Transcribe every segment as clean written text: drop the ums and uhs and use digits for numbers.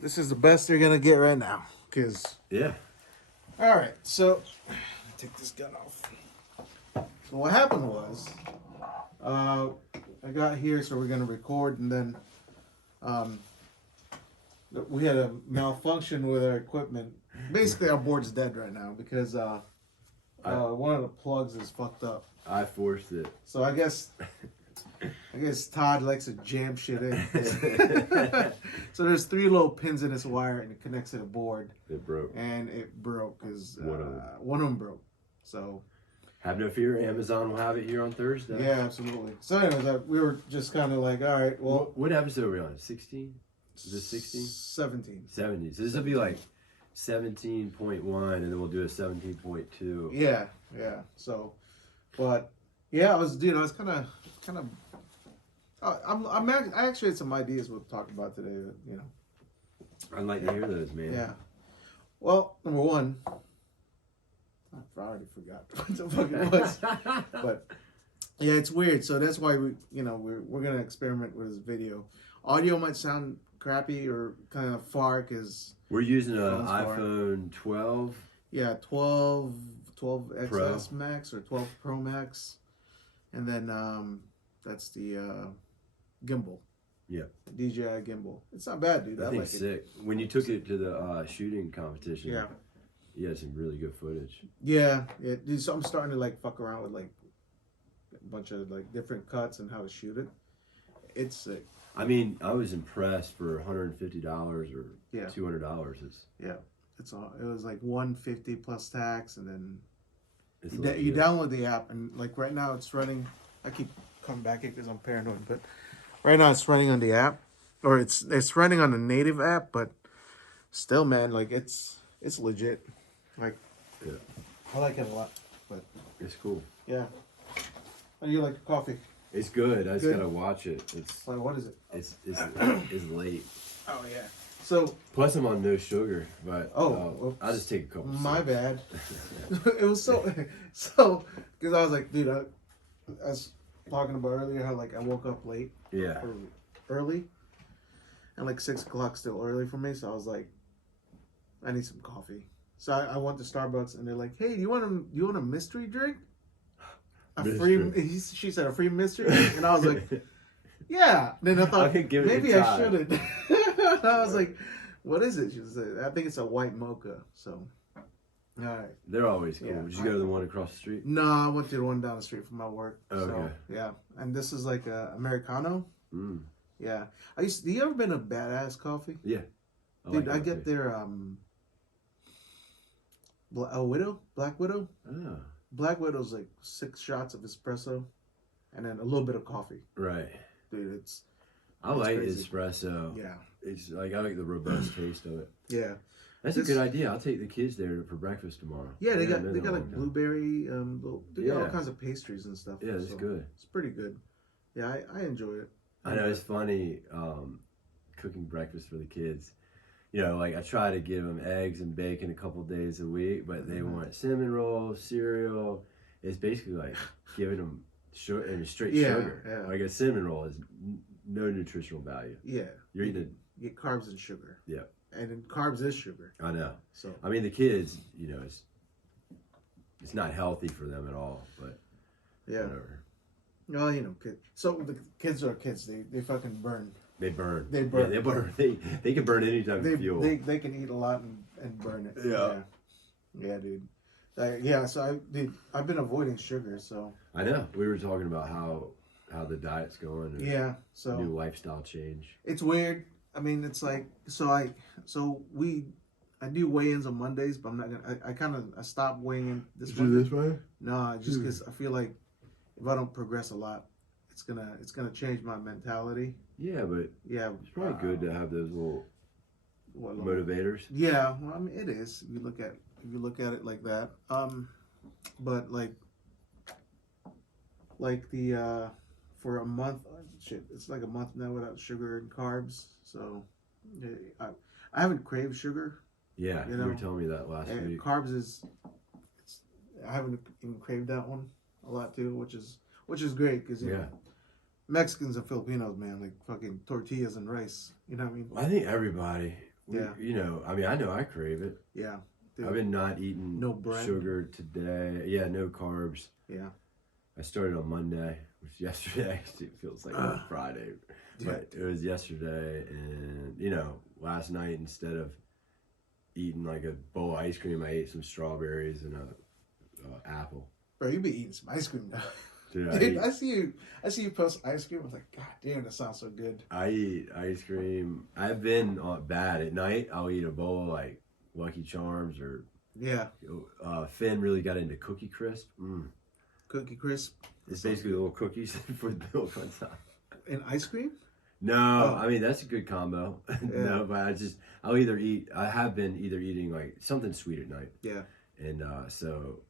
This is the best you're gonna get right now. Cause Yeah. all right, so take this gun off. So what happened was, I got here, so we're gonna record, and then um, we had a malfunction with our equipment. Basically, our board's dead right now because one of the plugs is fucked up. I forced it. So I guess Todd likes to jam shit in. So there's 3 little pins in this wire, and it connects to the board. It broke. And it broke because one of them broke. So have no fear, Amazon will have it here on Thursday. yeah, absolutely. So anyways, we were just kind of like, all right, well, What episode are we on? 16? Is this 16? 17. 17. So this will be like 17.1, and then we'll do a 17.2. Yeah. So, but yeah, I was kind of. I actually had some ideas we'll talk about today. That, you know. I'd like to hear those, man. Yeah. Well, number one, I already forgot what the fuck it was, but yeah, it's weird. So that's why we're gonna experiment with this video. Audio might sound crappy or kind of far because we're using an iPhone 12. Yeah, 12 XS Pro. Max or 12 Pro Max, and then that's the gimbal. Yeah. DJI gimbal. It's not bad, dude. I think it's sick. When you took it to the shooting competition, yeah, you had some really good footage. Yeah. Dude, so I'm starting to like fuck around with like a bunch of like different cuts and how to shoot it. It's sick. I mean, I was impressed for $150 or $200. It's all. It was like $150 plus tax, and then It's you download the app, and like right now it's running. I keep coming back here because I'm paranoid, but right now it's running on the app, or it's running on the native app, but still, man, like it's legit. Like, yeah, I like it a lot. But it's cool. Yeah. How do you like your coffee? It's good. I just gotta watch it. It's like, what is it? It's late. Oh yeah. So plus I'm on no sugar, but I'll just take a couple. My sips. bad. It was so because I was like, dude, I was talking about earlier how like I woke up late. Yeah. Early. And like 6 o'clock still early for me, so I was like, I need some coffee. So I went to Starbucks and they're like, hey, do you want a mystery drink? She said a free mystery drink, and I was like, yeah. Then I thought maybe I shouldn't. I was like, what is it? She said, I think it's a white mocha. So, all right. They're always cool. Yeah, Did you go to the one across the street? No, I went to the one down the street from my work. Okay. So, yeah. And this is like a Americano. Mm. Yeah. Do you ever been to Badass Coffee? Yeah. Dude, I get their Black Widow. Oh. Black Widow's like 6 shots of espresso, and then a little bit of coffee. Right. Dude, I like crazy. Espresso. Yeah. It's like I like the robust taste of it. Yeah. That's a good idea. I'll take the kids there for breakfast tomorrow. Yeah, they got like blueberry, they got all kinds of pastries and stuff. Yeah, it's good. It's pretty good. Yeah, I enjoy it. I know it's funny cooking breakfast for the kids. You know, like I try to give them eggs and bacon a couple days a week, but they want cinnamon rolls, cereal. It's basically like giving them straight sugar. Yeah. Like a cinnamon roll is no nutritional value. Yeah. You're eating you get carbs and sugar. Yeah. And then carbs is sugar. I know. So I mean, the kids, you know, it's not healthy for them at all, but yeah. Whatever. Well, you know, so the kids are kids. They fucking burn. They burn. They burn. Yeah, they burn. They can burn any type of fuel. They can eat a lot and burn it. Yeah, dude. So I've been avoiding sugar. So I know. We were talking about how the diet's going. And yeah. So new lifestyle change. It's weird. I mean, it's like I do weigh-ins on Mondays, but I'm not gonna. I stopped weighing in this Monday. This way? No, just because I feel like if I don't progress a lot, it's gonna change my mentality. Yeah, but yeah, it's probably good to have those little motivators. Yeah, well, I mean, it is if you look at it like that. But like the for a month, it's like a month now without sugar and carbs. So I haven't craved sugar. Yeah, you were telling me that last week. Carbs I haven't even craved that one a lot too, which is great because you know, Mexicans and Filipinos, man, like fucking tortillas and rice. You know what I mean? I think everybody. Yeah. You know, I mean, I know I crave it. Yeah. Dude. I've been not eating No bread. sugar today. Yeah, no carbs. Yeah. I started on Monday, which yesterday it feels like Friday, but it was yesterday. And you know, last night instead of eating like a bowl of ice cream, I ate some strawberries and a apple. Bro, you be eating some ice cream now. Dude, I see you post ice cream. I was like, God damn, that sounds so good. I eat ice cream. I've been bad at night. I'll eat a bowl of like Lucky Charms or Finn really got into Cookie Crisp. Cookie Crisp. It's basically little cookies for milk on top. And ice cream? No, I mean that's a good combo. No, but I have been either eating like something sweet at night. Yeah. And so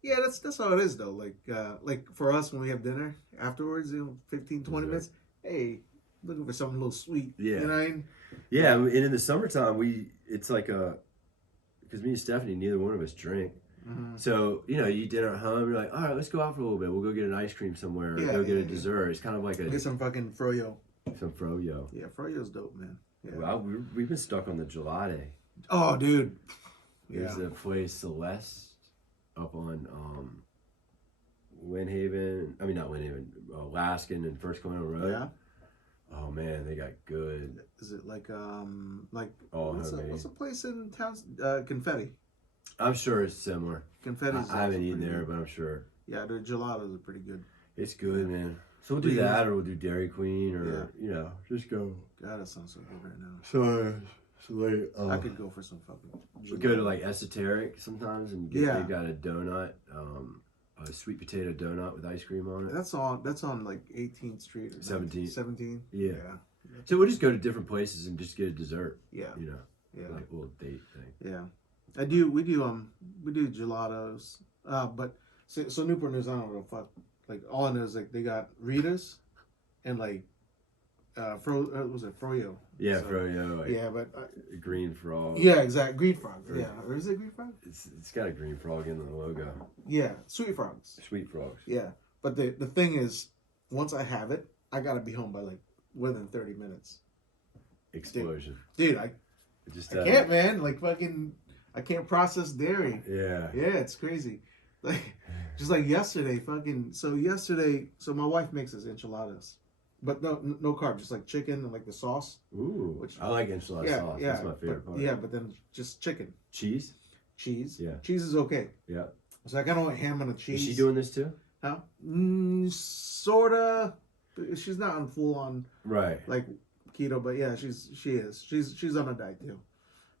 yeah, that's how it is though. Like for us when we have dinner afterwards, 15, 20 minutes. Hey, looking for something a little sweet. Yeah. You know what I mean? Yeah, and in the summertime it's like because me and Stephanie, neither one of us drink. Mm-hmm. So, you know, you eat dinner at home, you're like, all right, let's go out for a little bit. We'll go get an ice cream somewhere, go get a dessert. It's kind of like get some fucking froyo. Some froyo. Yeah, froyo's dope, man. Yeah. Well, we've been stuck on the gelati. Oh, dude. There's a place, Celeste, up on Alaskan and First Colonial Road. Yeah. Oh man, they got good. Is it like what's the place in town? Confetti. I'm sure it's similar. Confetti's. I haven't eaten there, but I'm sure. Yeah, their gelatos are pretty good. It's good, man. So we'll do that, or we'll do Dairy Queen, or just go. God, that sounds so good right now. So I could go for some fucking. We go to like Esoteric sometimes, and they got a donut, a sweet potato donut with ice cream on it. That's on like 18th Street. Or 17th. 17. Yeah. So we'll just go to different places and just get a dessert. Yeah. You know. Yeah. Like a little date thing. Yeah. We do gelatos. But so Newport News, I don't know fuck. Like all I know is like they got Ritas and like was it Froyo? Yeah, so, Froyo. Like, yeah, but green frog. Yeah, exactly. Green frog. Yeah, or is it green frog? It's got a green frog in the logo. Yeah, sweet frogs. Sweet frogs. Yeah, but the thing is, once I have it, I gotta be home by like within 30 minutes. Explosion. Dude, I can't, man. Like fucking, I can't process dairy. Yeah. Yeah, it's crazy. Like, just like yesterday, so my wife makes us enchiladas. But no carbs, just like chicken and like the sauce. Ooh, which I like enchilada sauce. Yeah, that's my favorite part. Yeah, but then just chicken. Cheese? Yeah. Cheese is okay. Yeah. So I kind of want ham on a cheese. Is she doing this too? Huh? Sorta. She's not on full on like keto, but yeah, she is. She's on a diet too.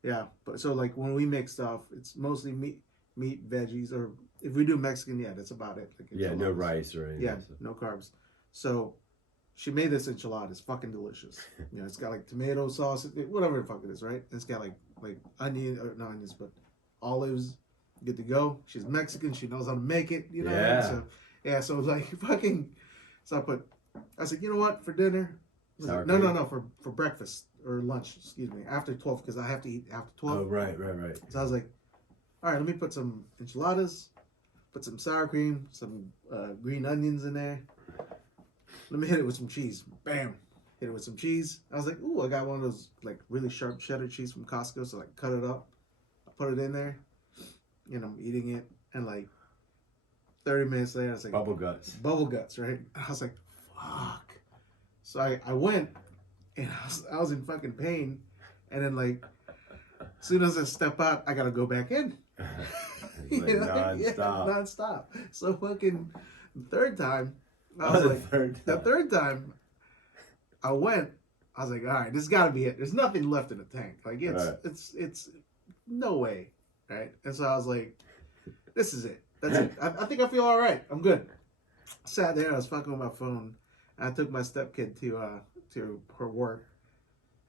Yeah, but so like when we make stuff, it's mostly meat, veggies, or if we do Mexican, that's about it. Like no rice or anything. Yeah, no carbs. So she made this enchilada. It's fucking delicious. You know, it's got like tomato sauce, whatever the fuck it is, right? And it's got like onion, or not onions, but olives. Good to go. She's Mexican. She knows how to make it. You know. Yeah. So like fucking. So I said, you know what, for dinner? No, for breakfast or lunch. Excuse me, after 12 because I have to eat after 12. Oh right. So I was like, all right, let me put some enchiladas, put some sour cream, some green onions in there. Let me hit it with some cheese. Bam. Hit it with some cheese. I was like, ooh, I got one of those like really sharp cheddar cheese from Costco. So like cut it up. I put it in there. And I'm eating it. And like 30 minutes later, I was like, Bubble guts, right? I was like, fuck. So I went and I was in fucking pain. And then like, as soon as I step out, I got to go back in. Like Non-stop. So fucking the third time, the third time I went, I was like, all right, this got to be it. There's nothing left in the tank. Like it's no way, right? And so I was like, this is it. That's it. I think I feel all right. I'm good. Sat there, I was fucking with my phone. And I took my stepkid to her work.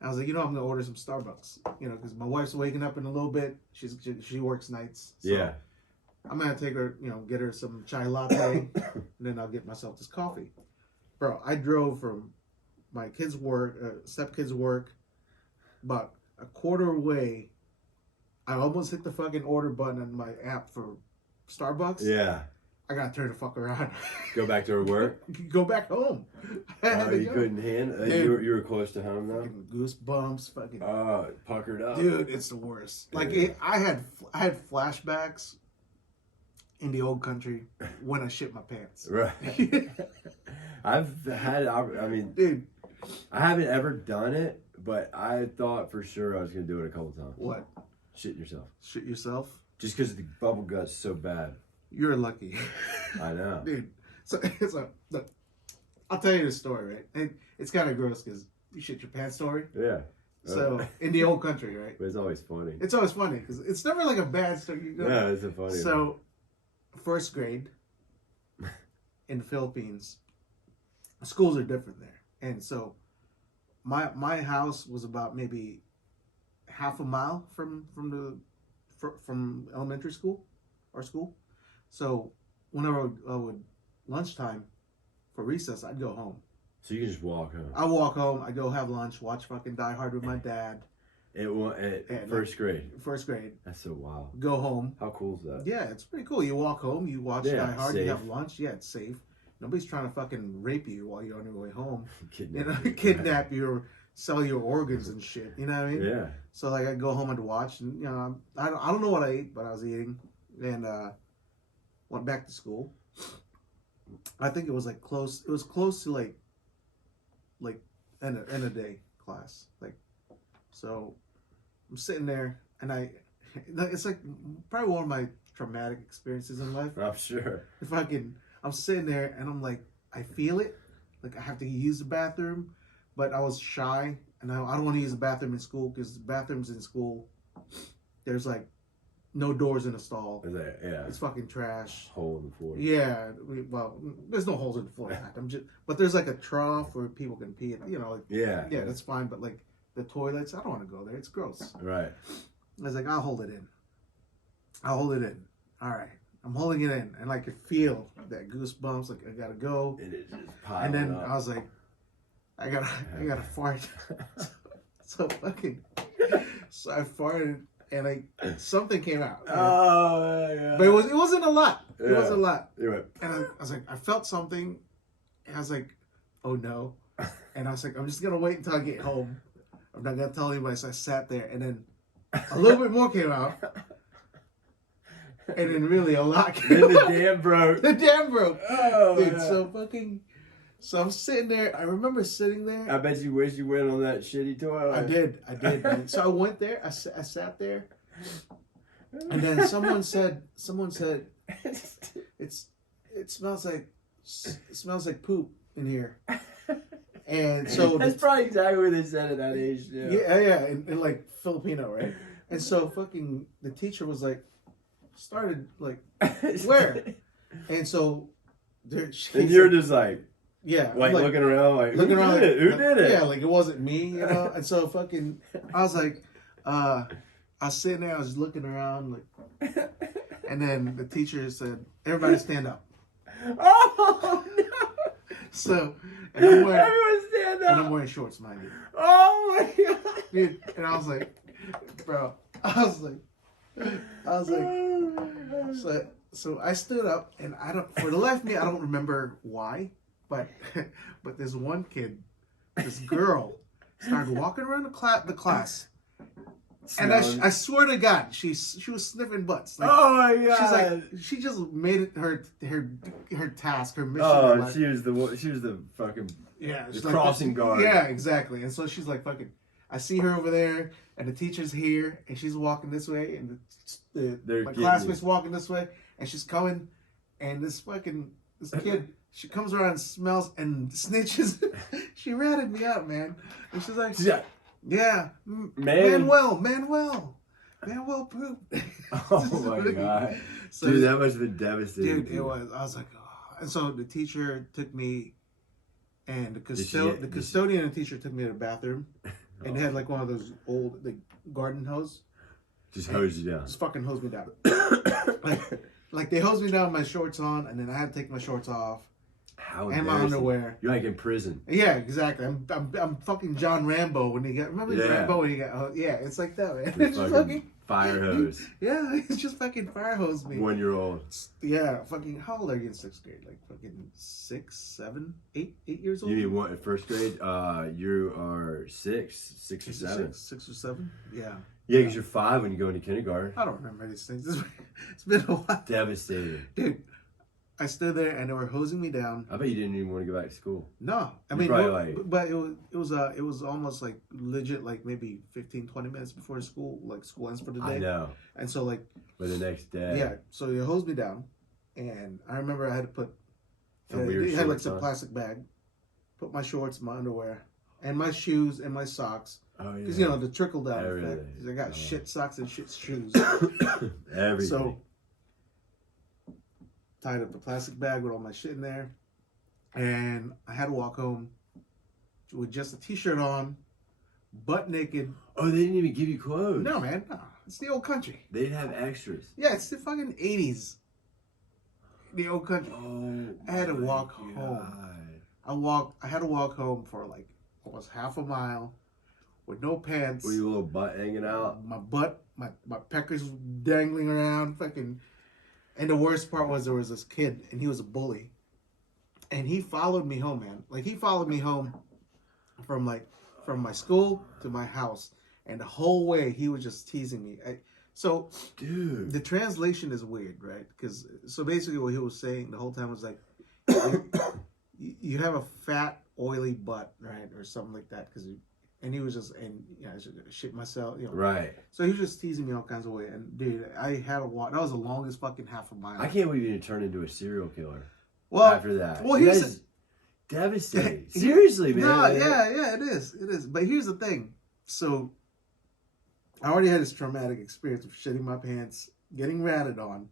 I was like, I'm gonna order some Starbucks, because my wife's waking up in a little bit. She works nights. So I'm gonna take her, get her some chai latte, and then I'll get myself this coffee. Bro, I drove from my kids' work, stepkid's work, about a quarter away. I almost hit the fucking order button on my app for Starbucks. Yeah. I gotta turn the fuck around. Go back to her work. Go back home. I had to You go. couldn't handle. You were close to home though. Fucking goosebumps, fucking. Puckered up. Dude, it's the worst. Like I had flashbacks in the old country when I shit my pants. Right. I've had. I mean, Dude, I haven't ever done it, but I thought for sure I was gonna do it a couple times. what? Shit yourself. Shit yourself? Just because the bubble gut's so bad. You're lucky. I know. Dude, so look, I'll tell you the story, right? And it's kind of gross because you shit your pants story. Yeah. So in the old country, right? But it's always funny. It's always funny because it's never like a bad story. You know? Yeah, it's a funny. So, first grade in the Philippines, schools are different there, and so my house was about maybe half a mile from elementary school or school. So whenever I would lunchtime for recess, I'd go home. So you can just walk home. I walk home. I go have lunch, watch fucking Die Hard with my dad. At first grade. First grade. That's so wild. Go home. How cool is that? Yeah, it's pretty cool. You walk home, you watch Die Hard, safe. you have lunch. Yeah, it's safe. Nobody's trying to fucking rape you while you're on your way home. Kidnap you or sell your organs and shit. You know what I mean? Yeah. So like I go home and watch, and you know I don't know what I ate, but I was eating, and went back to school. I think it was like close. It was close to like end of day class. Like, so I'm sitting there, and it's like probably one of my traumatic experiences in life. I'm sure. I'm sitting there, and I'm like, I feel it, like I have to use the bathroom, but I was shy, and I don't want to use the bathroom in school because bathrooms in school, there's like no doors in the stall. Yeah. It's fucking trash. Hole in the floor. Yeah, well, there's no holes in the floor. But there's like a trough where people can pee. You know, like, Yeah. yeah, that's fine. But like the toilets, I don't want to go there. It's gross. Right. I was like, I'll hold it in. All right, I'm holding it in, and I could feel that goosebumps. Like I gotta go. And it just piling And then up. I was like, I gotta fart. so I farted, and something came out. Oh yeah. But it wasn't a lot. It wasn't a lot. You're right. And I was like, I felt something. And I was like, oh no. And I was like, I'm just gonna wait until I get home. I'm not gonna tell anybody. So I sat there, and then a little bit more came out. And then really a lot came Then the out. dam broke. The dam broke. Oh, Dude, yeah. So I'm sitting there. I remember sitting there. I bet you wish you went on that shitty toilet. I did, man. So I went there. I sat there, and then someone said, it smells like poop in here. And so that's probably exactly what they said at that age. yeah, in like Filipino, right? And so fucking the teacher was like, started like, where? And so there. And you're just like. Yeah, like looking around, like who did it? Who did it? Yeah, like it wasn't me, you know. And so I was like, I was sitting there, I was looking around, like, and then the teacher said, "Everybody stand up." Oh no! So, and I'm wearing, everyone stand up. and I'm wearing shorts, mind you. Oh my god, Dude, and I was like, bro, I was like, oh my god. so I stood up, and for the life of me, I don't remember why. But this one kid, this girl, started walking around the class, and I swear to God, she was sniffing butts. Like, oh my god! She just made it her task, her mission. Oh, she was the fucking the crossing guard. Yeah, exactly. And so she's like fucking. I see her over there, and the teacher's here, and she's walking this way, and my classmates walking this way, and she's coming, and this kid. She comes around and smells and snitches. She ratted me out, man. And she's like, yeah, Manuel poop. Oh my god. So, dude, that must have been devastating. Dude, it was. I was like, oh. And so the teacher took me, and the custodian and the teacher took me to the bathroom. And they had like one of those old garden hose. Just hose you down. Just fucking hose me down. like they hosed me down with my shorts on, and then I had to take my shorts off. How and my embarrassing. underwear. You're like in prison. Yeah, exactly. I'm fucking John Rambo when he got. Remember Rambo when he got? Oh, yeah, it's like that, man. The It's just fucking fire hose. Yeah, he's just fucking fire hose me. 1-year-old. Yeah, fucking. How old are you in 6th grade? Like fucking 6, 7, 8 years old. You mean what? In 1st grade? You are 6 or 7. 6 or 7. Yeah. Yeah, because you're 5 when you go into kindergarten. I don't remember these things. It's been a while. Devastating. Dude, I stood there and they were hosing me down. I bet you didn't even want to go back to school. No, I mean, but it was almost like legit, like maybe 15, 20 minutes before school ends for the day. I know. And so like, but the next day, yeah. So they hosed me down, and I remember I had to put, weird had like shorts some on. plastic bag, put my shorts, my underwear, and my shoes and my socks. Oh yeah. Because you know the trickle down Everything. effect. 'Cause I got shit socks and shit shoes. Everything. So tied up the plastic bag with all my shit in there, and I had to walk home with just a t-shirt on, butt naked. Oh, they didn't even give you clothes. No, man, no. It's the old country. They'd have extras. Yeah, it's the fucking 80s. The old country. Oh, I had to my walk God. home. I had to walk home for like almost half a mile with no pants. Were your little butt hanging out? My butt, my peckers dangling around, fucking. And the worst part was there was this kid, and he was a bully, and he followed me home, man. Like he followed me home from my school to my house, and the whole way he was just teasing me. So, Dude, the translation is weird, right? Because so basically what he was saying the whole time was like, you have a fat, oily butt, right, or something like that. And he was just, and you know, I should shit myself, you know. right. So he was just teasing me all kinds of way. And dude, I had to walk. That was the longest fucking half a mile. I can't believe you didn't turn into a serial killer. Well, after that, well, that is devastating. Seriously, man. No, yeah, it is. But here's the thing. So I already had this traumatic experience of shitting my pants, getting ratted on,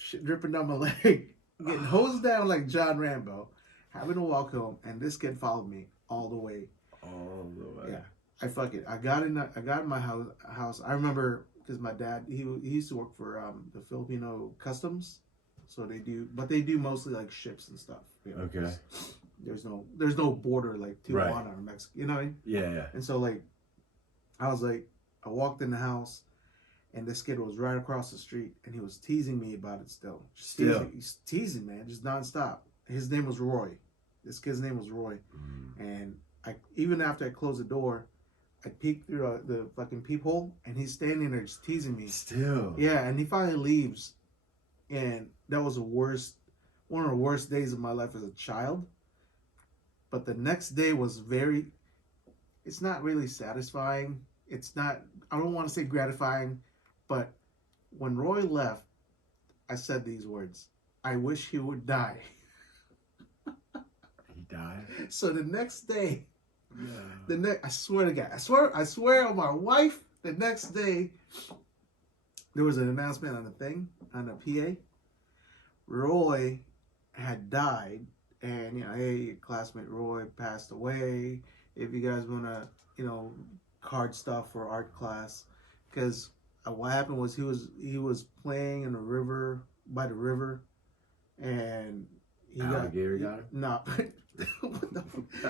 shit dripping down my leg, getting hosed down like John Rambo, having to walk home, and this kid followed me all the way. All the way. Yeah, I got in my house. I remember because my dad he used to work for the Filipino customs, so they do mostly like ships and stuff. You know, Okay. There's no border like Tijuana or Mexico. You know what I mean? Yeah. And so like, I walked in the house, and this kid was right across the street, and he was teasing me about it still. He's teasing, man, just nonstop. His name was Roy. This kid's name was Roy, and even after I closed the door, I peeked through the fucking peephole, and he's standing there just teasing me. Still. Yeah, and he finally leaves, and that was one of the worst days of my life as a child. But the next day was it's not really satisfying. It's not, I don't want to say gratifying, but when Roy left, I said these words: I wish he would die. He died? So the next day, No. I swear to God, I swear on my wife, the next day, there was an announcement on the thing, on the PA. Roy had died, and, you know, hey, your classmate Roy passed away. If you guys want to, you know, card stuff for art class. Because what happened was he was playing in the river, by the river, and he Alligator got him? No.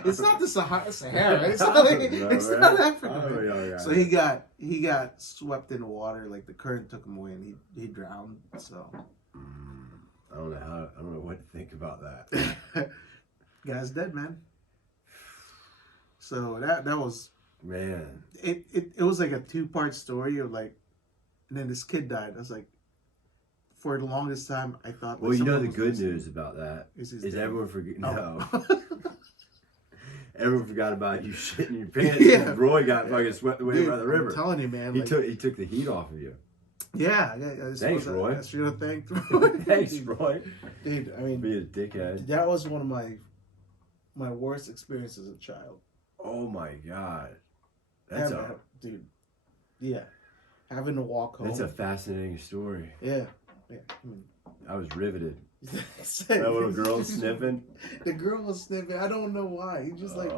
It's not the Sahara. It's not like, it's not Africa. Oh, yeah. So he got swept in the water, like the current took him away, and he drowned. So I don't know what to think about that. Guy's dead, man. So that was, Man. it was like a 2-part story of like, and then this kid died. I was like, for the longest time I thought. Well, you know the good news about that is everyone forgot. Oh. No. Everyone forgot about you shitting your pants. Yeah. And Roy got fucking swept away by the river. I'm telling you, man. He took the heat off of you. Yeah. Thanks, Roy. I should have thanked Roy. Thanks, Roy. Dude, I mean, Be a dickhead. that was one of my worst experiences as a child. Oh my God. That's dude. Yeah. Having to walk home. That's a fascinating story. Yeah. I mean, I was riveted. that little girl sniffing. The girl was sniffing. I don't know why. He just like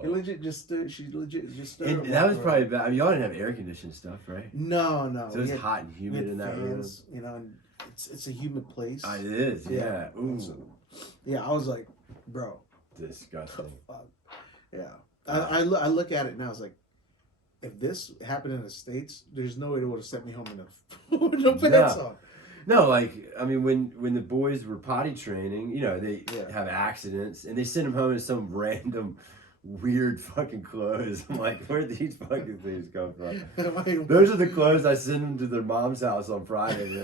he legit just stood. She legit just stood. And that was probably bad. I mean, y'all didn't have air conditioned stuff, right? No. So it's hot and humid in that fans, room. You know, and it's a humid place. It is. Yeah. Ooh. So, yeah, I was like, bro. Disgusting. Fuck. Yeah. I look at it now. It's like, if this happened in the States, there's no way they would have sent me home with no pants on. No, like, I mean, when the boys were potty training, you know, they Yeah. have accidents and they send them home in some random weird fucking clothes. I'm like, where did these fucking things come from? Those are the clothes I send them to their mom's house on Friday.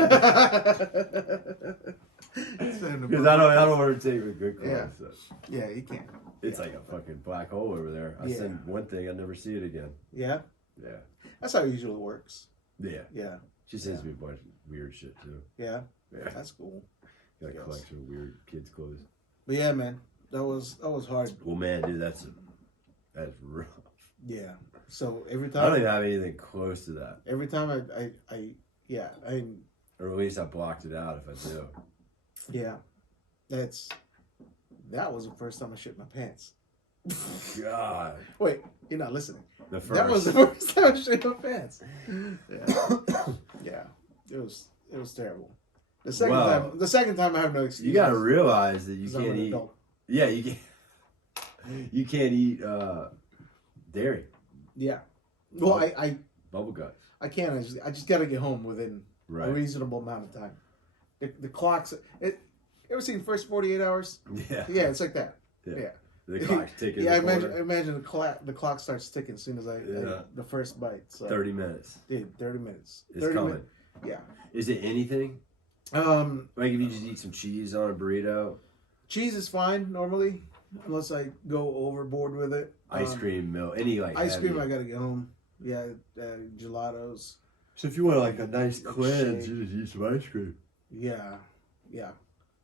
Because I don't want to take the good clothes. Yeah. So. Yeah, you can't. It's like a fucking black hole over there. I send one thing, I never see it again. Yeah? Yeah. That's how it usually works. Yeah. Yeah. She sends me a bunch of weird shit too. Yeah? Yeah. That's cool. Got a collection of weird kids' clothes. But yeah, man. That was hard. Well, man, dude, that's rough. Yeah. So every I time don't even have anything close to that. every time Or at least I blocked it out if I do. yeah. That was the first time I shit my pants. God. Wait, you're not listening. The first. That was the first time I shit my pants. Yeah. Yeah. It was terrible. The second time I have no excuse. You gotta realize that you 'cause I'm can't an eat. adult. Yeah, you can't eat dairy. Yeah. Well, I Bubble guts. I can't. I just got to get home within Right. a reasonable amount of time. The clocks. Ever seen First 48 Hours? Yeah. Yeah, it's like that. Yeah. The clock's ticking. Yeah, in the corner. imagine the clock starts ticking as soon as I the first bite. So 30 minutes. Dude, 30 minutes. It's coming. Yeah. Is it anything? Like if you just eat some cheese on a burrito, Cheese is fine normally, unless I go overboard with it. ice cream, milk, any like Ice heavy. cream, I gotta get home. Yeah, gelatos. So if you want like a nice Like cleanse, shake. you just eat some ice cream. Yeah, yeah.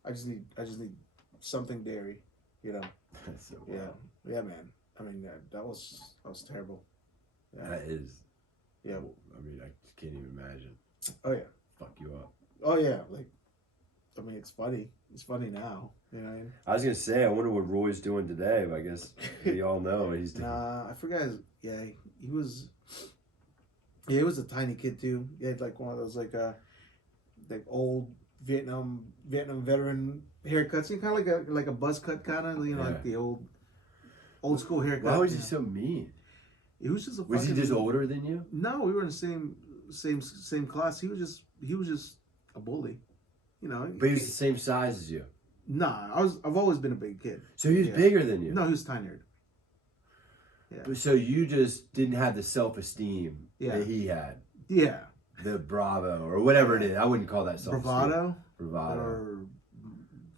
I just need something dairy. You know. That's so Yeah, wild. yeah, man. I mean, that was terrible. Yeah. That is. Yeah. I mean, I just can't even imagine. Oh yeah. Fuck you up. Oh yeah. Like, I mean, it's funny. It's funny now. You know what I mean? I was gonna say, I wonder what Roy's doing today, but I guess we all know what he's doing. I forgot. He was. Yeah, he was a tiny kid too. He had like one of those like old Vietnam veteran haircuts. He kind of like a buzz cut kind of, you know, like the old school haircut. Why was he so mean? He was just Was he just older than you? No, we were in the same class. He was just a bully, you know. But he was the same size as you. Nah, I've always been a big kid. So he was bigger than you. No, he was tinier. Yeah. But so you just didn't have the self-esteem Yeah. that he had. Yeah. The bravo or whatever it is. I wouldn't call that self-esteem. Bravado. Or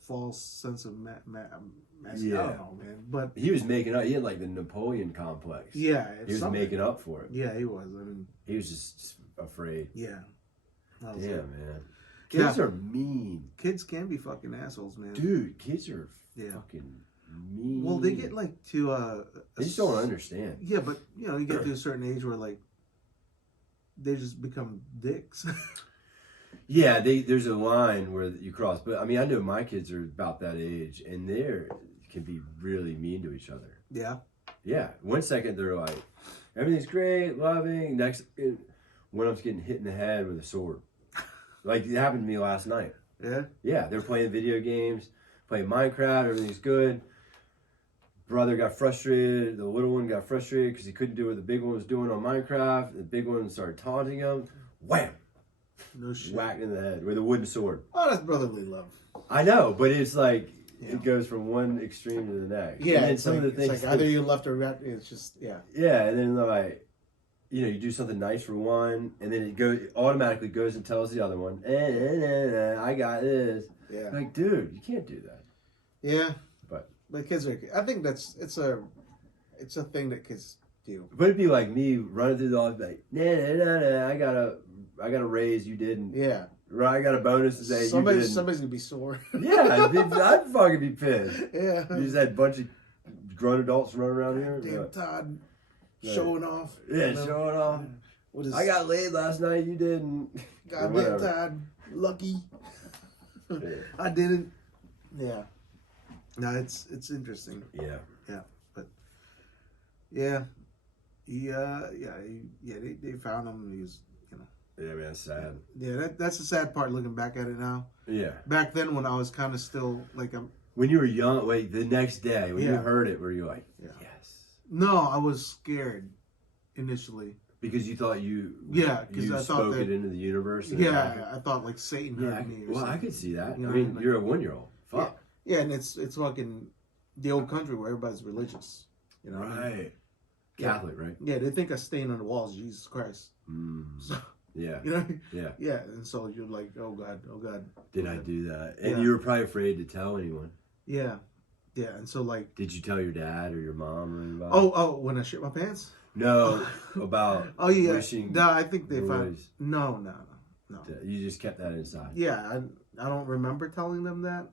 false sense of I Yeah. don't know, man. But He was making up. He had like the Napoleon complex. yeah, He was something. making up for it. Yeah, he was. I mean, He was just afraid. yeah. That was Damn, it. man. Kids Yeah. are mean. Kids can be fucking assholes, man. Dude, kids are Yeah. fucking mean. Well, they get like to They just don't understand. Yeah, but you know, you get to a certain age where like they just become dicks. Yeah, there's a line where you cross. But I mean, I know my kids are about that age, and they can be really mean to each other. Yeah. Yeah, 1 second they're like, everything's great, loving. Next, one of them's getting hit in the head with a sword. Like it happened to me last night. Yeah. Yeah, they're playing video games, playing Minecraft, everything's good. Brother got frustrated, the little one got frustrated because he couldn't do what the big one was doing on Minecraft. The big one started taunting him. Wham! No shit. Whack in the head with a wooden sword. Oh, that's brotherly love. I know, but it's like, Yeah. it goes from one extreme to the next. Yeah, and then it's some like, of the things. it's like either you left or right. It's just yeah. Yeah, and then like, you know, you do something nice for one, and then it automatically goes and tells the other one, I got this. Yeah. Like, dude, you can't do that. Yeah. But kids are. I think it's a thing that kids do. But it'd be like me running through the office like, nah, I got a raise, you didn't. Yeah. Right, I got a bonus to say you didn't. Somebody's gonna be sore. Yeah, I'd fucking be pissed. Yeah. You just had a bunch of grown adults running around here. Damn Todd, showing off. Yeah, you know? showing off. What is, I got laid last night, you didn't. goddamn Todd, lucky. Yeah. I didn't. Yeah. No, it's interesting. Yeah. But yeah, they found him. And he was, you know. Yeah, man, it's sad. Yeah, that's the sad part looking back at it now. Yeah. Back then, when I was kind of still like When you were young, like the next day when you Yeah. heard it, were you like, Yeah. yes? No, I was scared initially. Because you thought Yeah, because you I thought spoke that. it into the universe. And it happened? Yeah, I thought like Satan Yeah. heard me. Or Well, I something. could see that. You know I what I mean, mean? you're a 1-year-old. Yeah, Fuck. yeah, and it's fucking the old country where everybody's religious. You know, what I mean? Right. Catholic, right? Yeah, they think I stain on the walls, Jesus Christ. Mm. So Yeah. you know, Yeah. yeah, and so you're like, oh God, oh God. Did oh I God. do that? And Yeah. you were probably afraid to tell anyone. Yeah, yeah, and so like, Did you tell your dad or your mom or anybody? oh, when I shit my pants. No, about Oh yeah, wishing. no, I think they found. boys No. You just kept that inside. Yeah, I don't remember telling them that,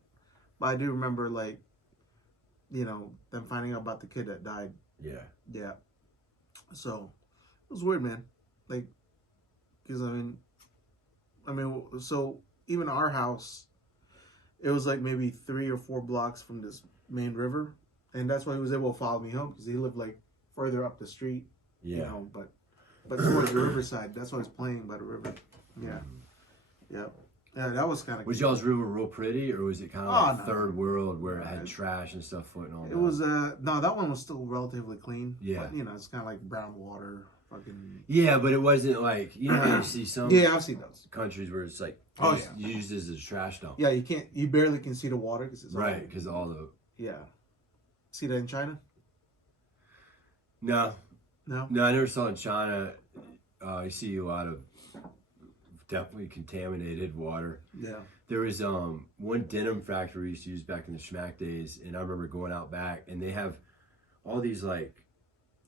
but I do remember like, them finding out about the kid that died. Yeah. Yeah, so it was weird, man. Like, because so even our house, it was like maybe 3 or 4 blocks from this main river, and that's why he was able to follow me home because he lived like further up the street. Yeah. But towards the riverside. That's why I was playing by the river. Yeah, yeah, that was kind of. Was y'all's river real pretty, or was it kind of like no. third world where it had trash and stuff floating all It down? was no, that one was still relatively clean. Yeah. But, it's kind of like brown water, fucking. Yeah, but it wasn't like how you see some Yeah, I've seen those. countries where it's like used as a trash dump. Yeah, you barely can see the water because it's Right, because all the Yeah. See that in China? no, No. I never saw it in China. You see a lot of definitely contaminated water. Yeah. There was one denim factory we used to use back in the schmack days, and I remember going out back, and they have all these like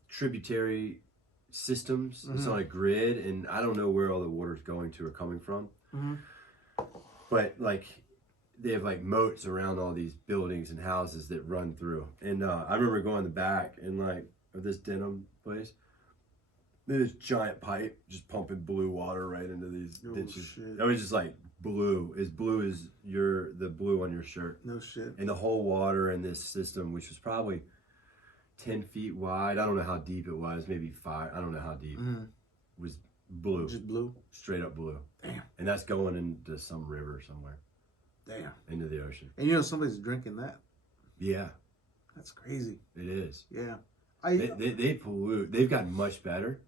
tributary systems. It's on a grid, and I don't know where all the water's going to or coming from. Mm-hmm. But like they have like moats around all these buildings and houses that run through. And I remember going in the back and like of this denim place. There's this giant pipe just pumping blue water right into these ditches. Shit. That was just like blue as the blue on your shirt. No shit. And the whole water in this system, which was probably 10 feet wide. I don't know how deep it was, maybe 5. I don't know how deep. Was blue. Just blue. Straight up blue. Damn. And that's going into some river somewhere. Damn. Into the ocean. And somebody's drinking that. Yeah. That's crazy. It is. Yeah. They pollute. They've gotten much better.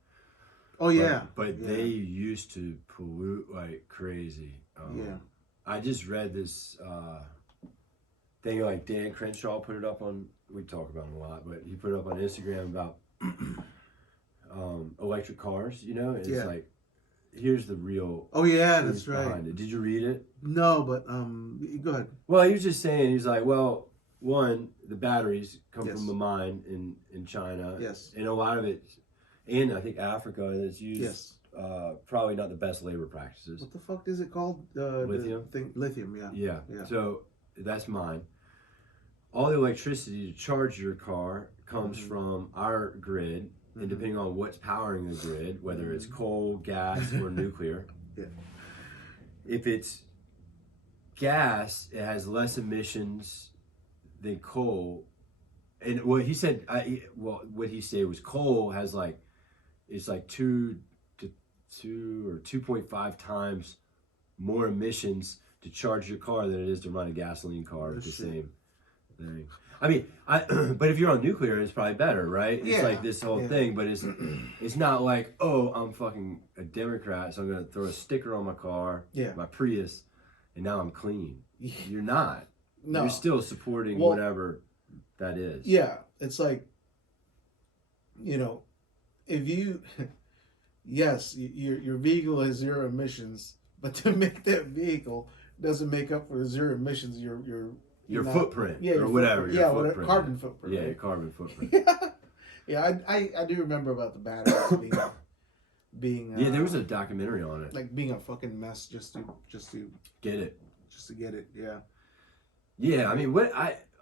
Oh yeah. But yeah. they used to pollute like crazy. Yeah. I just read this thing like Dan Crenshaw put it up on. We talk about him a lot, but he put it up on Instagram about electric cars. And it's like, here's the real. Oh yeah, that's right. Behind it. Did you read it? No, but go ahead. Well, he was just saying. He's like, well, one, the batteries come Yes. from a mine in China. Yes. And a lot of it, and I think Africa, that's used. Yes. Probably not the best labor practices. What the fuck is it called? Lithium? Lithium, yeah. Yeah. Yeah. So that's mine. All the electricity to charge your car comes from our grid, and depending on what's powering the grid, whether it's coal, gas, or nuclear. Yeah. If it's gas, it has less emissions than coal. And what he said, what he said was coal has it's like 2 or 2.5 times more emissions to charge your car than it is to run a gasoline car with the same thing. I mean, but if you're on nuclear, it's probably better, right? It's Yeah. like this whole thing, but it's not like, oh, I'm fucking a Democrat, so I'm gonna throw a sticker on my car, my Prius, and now I'm clean. You're not. No. You're still supporting whatever that is. Yeah, it's like, if you, yes, your vehicle has 0 emissions, but to make that vehicle doesn't make up for the 0 emissions, your footprint, yeah, or whatever. Yeah, whatever, carbon footprint. Yeah, right? your carbon footprint. Yeah, I do remember about the batteries being yeah, there was a documentary on it. like being a fucking mess just to Get it. just to get it. Yeah. Yeah, I mean,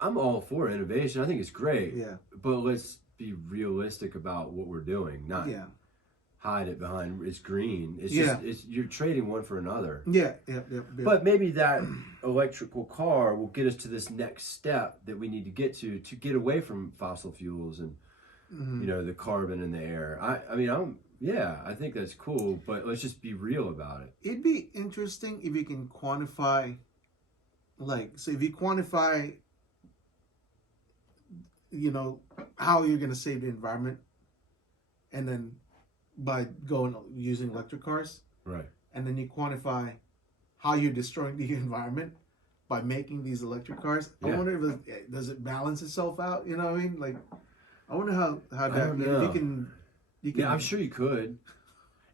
I'm all for innovation. I think it's great. Yeah. But let's be realistic about what we're doing. Not hide it behind it's green. It's just you're trading one for another. Yeah. But maybe that electrical car will get us to this next step that we need to get away from fossil fuels and the carbon in the air. I think that's cool, but let's just be real about it. It'd be interesting if you can quantify, if you quantify you know, how you're gonna save the environment, and then by going using electric cars, Right. and then you quantify how you're destroying the environment by making these electric cars. I Yeah. wonder if does it balance itself out? You know what I mean? Like, I wonder how I that don't know. you can. Yeah, I'm sure you could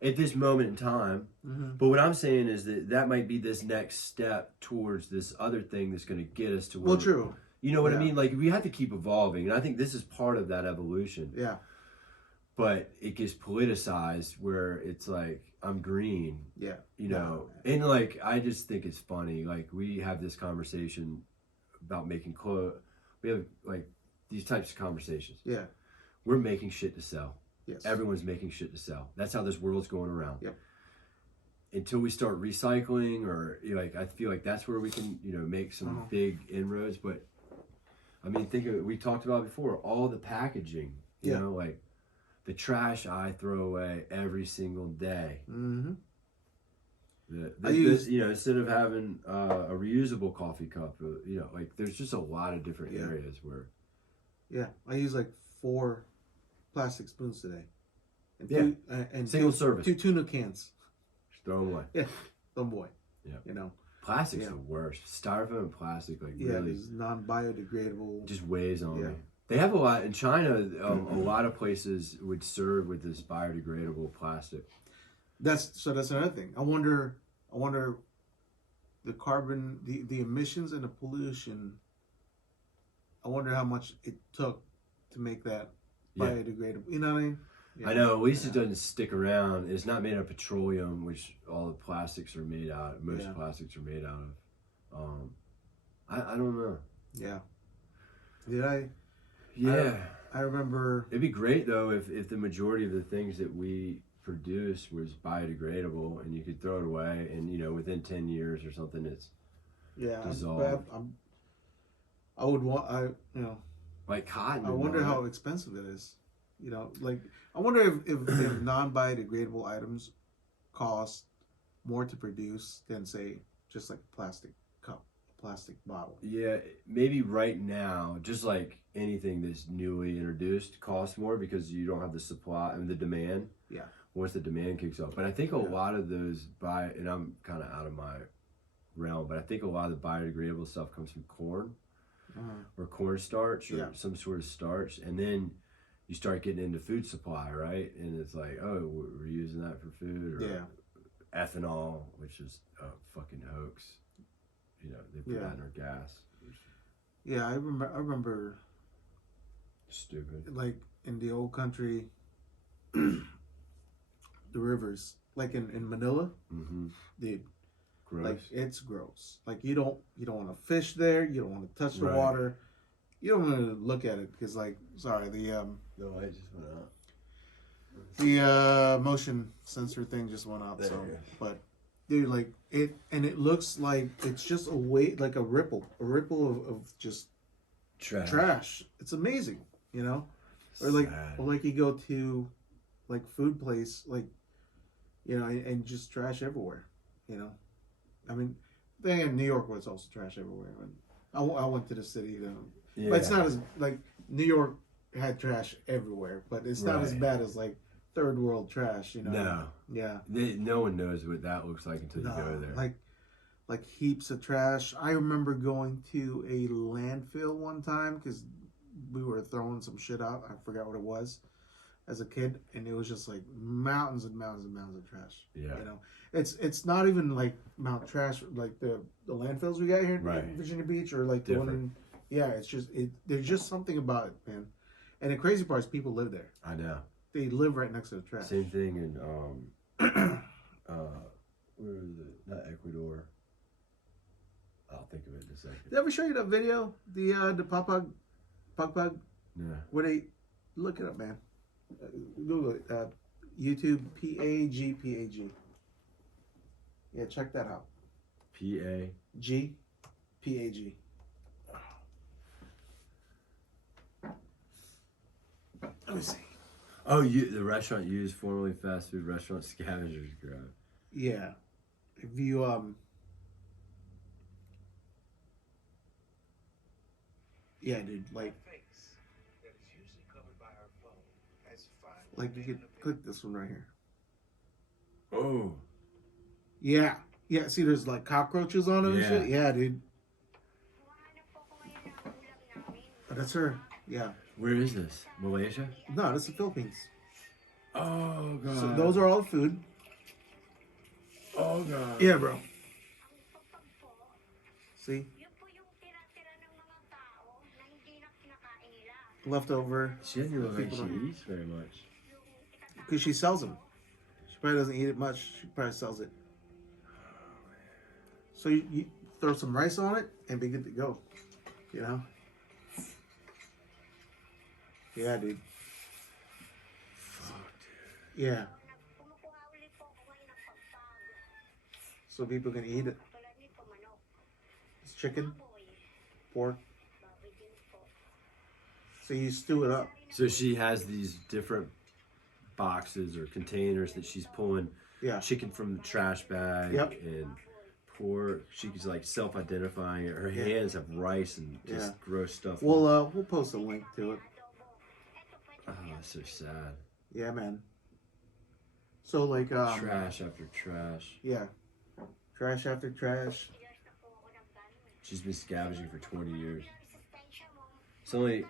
at this moment in time. Mm-hmm. But what I'm saying is that might be this next step towards this other thing that's going to get us to where. Well, true. You know what I Yeah. mean? Like, we have to keep evolving. And I think this is part of that evolution. Yeah. But it gets politicized where it's like, I'm green. Yeah. You know? And, like, I just think it's funny. Like, we have this conversation about making clothes. We have, like, these types of conversations. Yeah. We're making shit to sell. Yes. Everyone's making shit to sell. That's how this world's going around. Yep. Until we start recycling, or like, I feel like that's where we can, make some big inroads. But I mean, think of it. We talked about before, all the packaging. You know, like the trash I throw away every single day. Mm-hmm. Instead of having a reusable coffee cup, like there's just a lot of different areas where. Yeah, I use like 4 plastic spoons today. And and single service. 2 tuna cans. Just throw them away. Yeah, them boy. Yeah. You know. Plastic's the worst. Styrofoam and plastic, like really. It's non-biodegradable. Just weighs on me. They have a lot in China. A lot of places would serve with this biodegradable plastic. That's another thing. I wonder the carbon, the emissions and the pollution. I wonder how much it took to make that biodegradable. You know what I mean? Yeah. I know. At least it doesn't stick around. It's not made out of petroleum, which all the plastics are made out of. Most plastics are made out of. I don't know. Yeah. Did I? Yeah. I remember. It'd be great though if the majority of the things that we produce was biodegradable and you could throw it away and within 10 years or something it's dissolved. I would want like cotton. I wonder how expensive it is. Like I wonder if non-biodegradable items cost more to produce than say just like a plastic cup, plastic bottle. Yeah, maybe right now, just like anything that's newly introduced costs more because you don't have the supply and the demand. Yeah. Once the demand kicks up. But I think a lot of those and I'm kind of out of my realm, but I think a lot of the biodegradable stuff comes from corn or cornstarch or some sort of starch. And then you start getting into food supply, right? And it's like, oh, we're using that for food or ethanol, which is a fucking hoax. They put that in our gas. Yeah, I remember. Stupid. Like in the old country, the rivers, like in Manila, dude, gross. like it's gross. Like you don't want to fish there. You don't want to touch the water. You don't want to look at it because the no, I just went out. The motion sensor thing just went out. But dude, like it looks like it's just like a ripple of just trash. It's amazing, or like you go to like food place, like and just trash everywhere, I mean, thing in New York was also trash everywhere. I went to the city, but it's not as like New York had trash everywhere, but it's not as bad as like third world trash, No. Yeah. No one knows what that looks like until you go there. Like heaps of trash. I remember going to a landfill one time because we were throwing some shit out. I forgot what it was as a kid, and it was just like mountains and mountains and mountains of trash. Yeah. It's not even like Mount Trash like the landfills we got here in Virginia Beach or like the one in it's just there's just something about it, man. And the crazy part is people live there. I know. They live right next to the trash. Same thing in where is it? Not Ecuador. I'll think of it in a second. Did I ever show you that video? The Pug? No. Where they look it up, man. Google it. YouTube PAG. Yeah, check that out. PAG. Let me see. Oh, the restaurant used formerly fast food restaurant scavengers grab. Yeah. If you yeah, dude, like Like you could click this one right here. Oh. Yeah. Yeah, see there's like cockroaches on it and Yeah. shit? Yeah, dude. Oh, that's her. Yeah. Where is this? Malaysia? No, that's the Philippines. Oh god. So those are all the food. Oh god. Yeah, bro. See? Leftover. She doesn't look like People she don't- eats very much. Because she sells them. She probably doesn't eat it much. She probably sells it. So you throw some rice on it and be good to go. You know? Yeah, dude. Fuck, dude. Yeah. So people can eat it. It's chicken, pork. So you stew it up. So she has these different boxes or containers that she's pulling Yeah. chicken from the trash bag Yep. and pork. She's like self-identifying it. Her Yeah. hands have rice and just Yeah. gross stuff. We'll post a link to it. Oh, that's so sad. Yeah, man. So like Trash after trash. yeah. Trash after trash. She's been scavenging for 20 years. It's only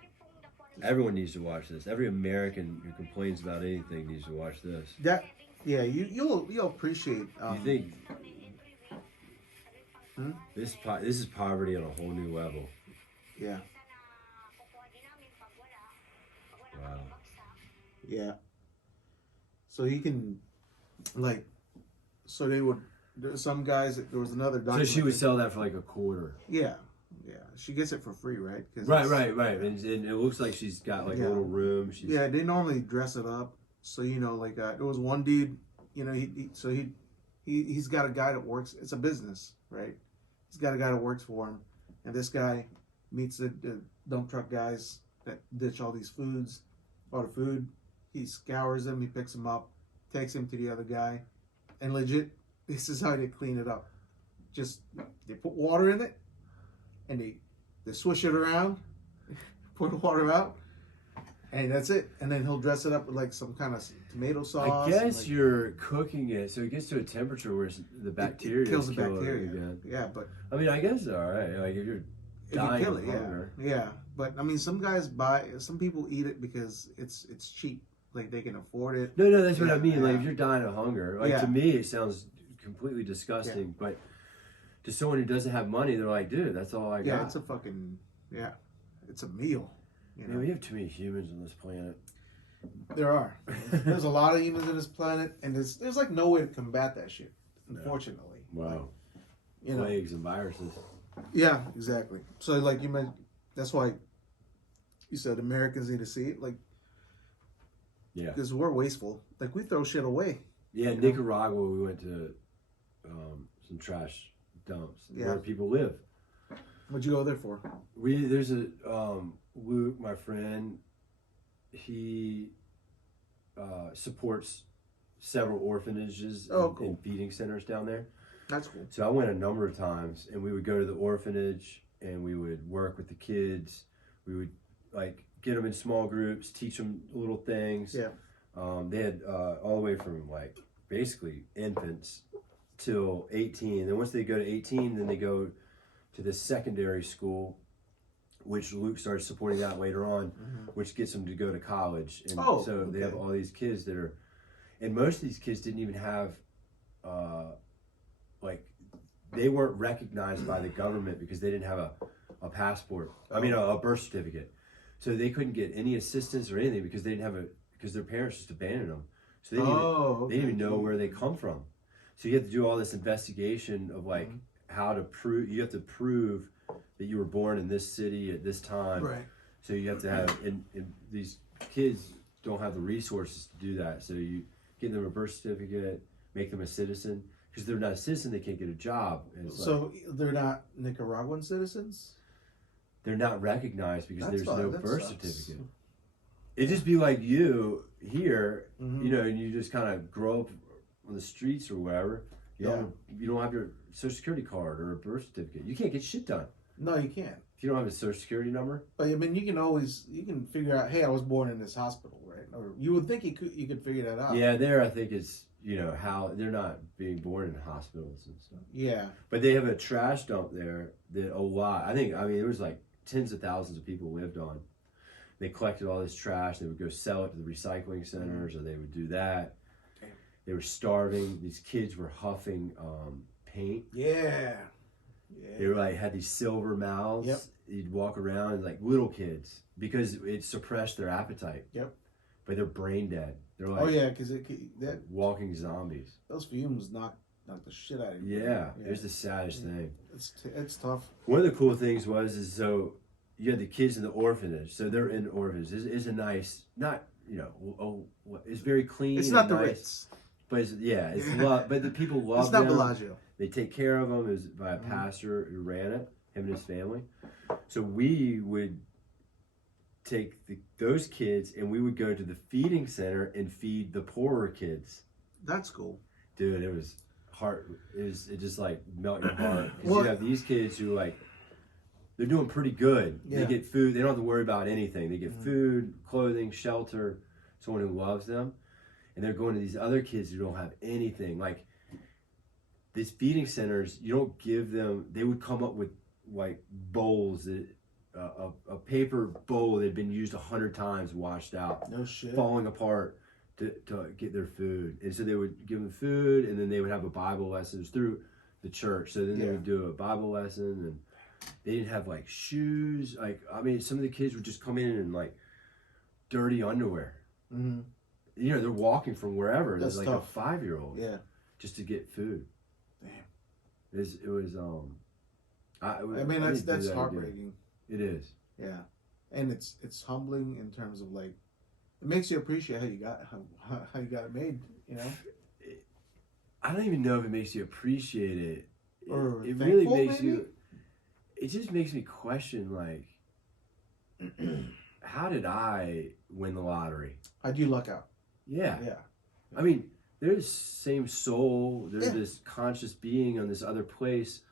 everyone needs to watch this. Every American who complains about anything needs to watch this. That yeah, you'll appreciate You think Hmm? this is poverty on a whole new level? yeah. Wow. Yeah. So you can, like, so they would. There's some guys. There was another. So she would documentary- sell that for like a quarter. Yeah, yeah. She gets it for free, right? 'Cause Right. it's- And it looks like she's got like Yeah. a little room. She's, Yeah, they normally dress it up. So you know, like there was one dude. You know, he's got a guy that works. It's a business, right? He's got a guy that works for him, and this guy meets the dump truck guys that ditch all these foods, all the food. He scours them. He picks them up, takes them to the other guy, and legit, this is how they clean it up. Just they put water in it, and they swish it around, pour the water out, and that's it. And then he'll dress it up with like some kind of tomato sauce. I guess like, you're cooking it, so it gets to a temperature where the bacteria it kills the is killing it bacteria. again. Yeah, but I mean, I guess it's all right. Like if you're if you dying kill of it, hunger. yeah. But I mean, some people eat it because it's cheap, like they can afford it. No, that's what Yeah, I mean. Like yeah. if you're dying of hunger, like Yeah. to me it sounds completely disgusting, but to someone who doesn't have money, they're like, dude, that's all I got. Yeah, it's a meal. You Man, know? we have too many humans on this planet. There are. There's a lot of humans on this planet, and there's like no way to combat that shit. Unfortunately. Wow. Like, you know. Plagues and viruses. Yeah, exactly. So like you meant, that's why you said Americans need to see it, like, Yeah. because we're wasteful. Like we throw shit away. Yeah, You know? Nicaragua, we went to some trash dumps Yeah. where people live. What'd you go there for? There's a Luke, my friend, he supports several orphanages Oh, cool. and feeding centers down there. That's cool. So I went a number of times, and we would go to the orphanage, and we would work with the kids. We would like get them in small groups, teach them little things. Yeah. They had all the way from like basically infants till 18. Then once they go to 18, then they go to this secondary school, which Luke started supporting that later on, which gets them to go to college. And Oh, so they have okay. all these kids that are, and most of these kids didn't even have, like, they weren't recognized by the government because they didn't have a passport. I mean, a birth certificate. So they couldn't get any assistance or anything because they didn't have because their parents just abandoned them. So they didn't even know where they come from. So you have to do all this investigation of like how to prove, you have to prove that you were born in this city at this time. Right. So you have to have, and these kids don't have the resources to do that. So you give them a birth certificate, make them a citizen. Because they're not a citizen, they can't get a job. And it's So they're not Nicaraguan citizens? they're not recognized because there's no that birth sucks. certificate. It'd just be like you here, Mhm. you know, and you just kind of grow up on the streets or whatever. You don't have your social security card or a birth certificate. You can't get shit done No, you can't. if you don't have a social security number. But I mean, you can figure out, hey, I was born in this hospital, right? or you would think you could figure that out. Yeah, there I think it's how they're not being born in hospitals and stuff. Yeah. But they have a trash dump there that a lot. I mean there was like tens of thousands of people lived on. They collected all this trash. They would go sell it to the recycling centers, or they would do that. Damn. They were starving. These kids were huffing paint. Yeah. They were like had these silver mouths. Yep. You'd walk around and like little kids because it suppressed their appetite. Yep. But they're brain dead. They're like because that walking zombies. those fumes knock the shit out of you. Yeah, it was the saddest thing. It's tough. One of the cool things is so you had the kids in the orphanage. So they're in orphanage. It's a nice, not it's very clean. It's not the nice, Ritz. but it's love. But the people love It's not them. Bellagio. They take care of them. It was by a pastor who ran it, him and his family. So we would take those kids and we would go to the feeding center and feed the poorer kids. That's cool. Dude, it was it just like melt your heart. Because Well, you have these kids who like, they're doing pretty good. Yeah. They get food. They don't have to worry about anything. They get food, clothing, shelter, someone who loves them. And they're going to these other kids who don't have anything. Like, these feeding centers, you don't give them, they would come up with like bowls, a paper bowl that had been used 100 times, washed out, No shit. falling apart to get their food. And so they would give them food, and then they would have a Bible lesson through the church. So then they would do a Bible lesson, and they didn't have like shoes. Like, I mean, some of the kids would just come in like dirty underwear. Mm-hmm. They're walking from wherever. That's There's like tough. a 5-year-old. Yeah. Just to get food. Damn. It was I mean, I need to do that's that heartbreaking. again. It is. Yeah, and it's humbling in terms of like, it makes you appreciate how you got it made. I don't even know if it makes you appreciate it. Or it really thankful, makes maybe? you. It just makes me question, like, how did I win the lottery? How'd you luck out? Yeah. Yeah. I mean, they're the same soul. They're Yeah. this conscious being on this other place.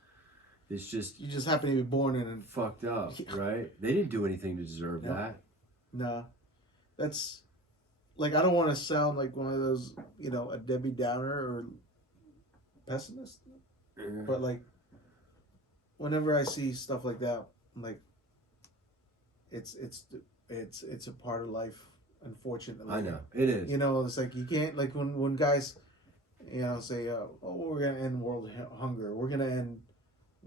It's just You just happen to be born in fucked up, Yeah. right? They didn't do anything to deserve No. that. No, that's like, I don't want to sound like one of those, a Debbie Downer or pessimist, but like, whenever I see stuff like that, I'm like, it's a part of life, unfortunately. I know it is. It's like, you can't, like, when guys, say, oh, we're gonna end world hunger, we're gonna end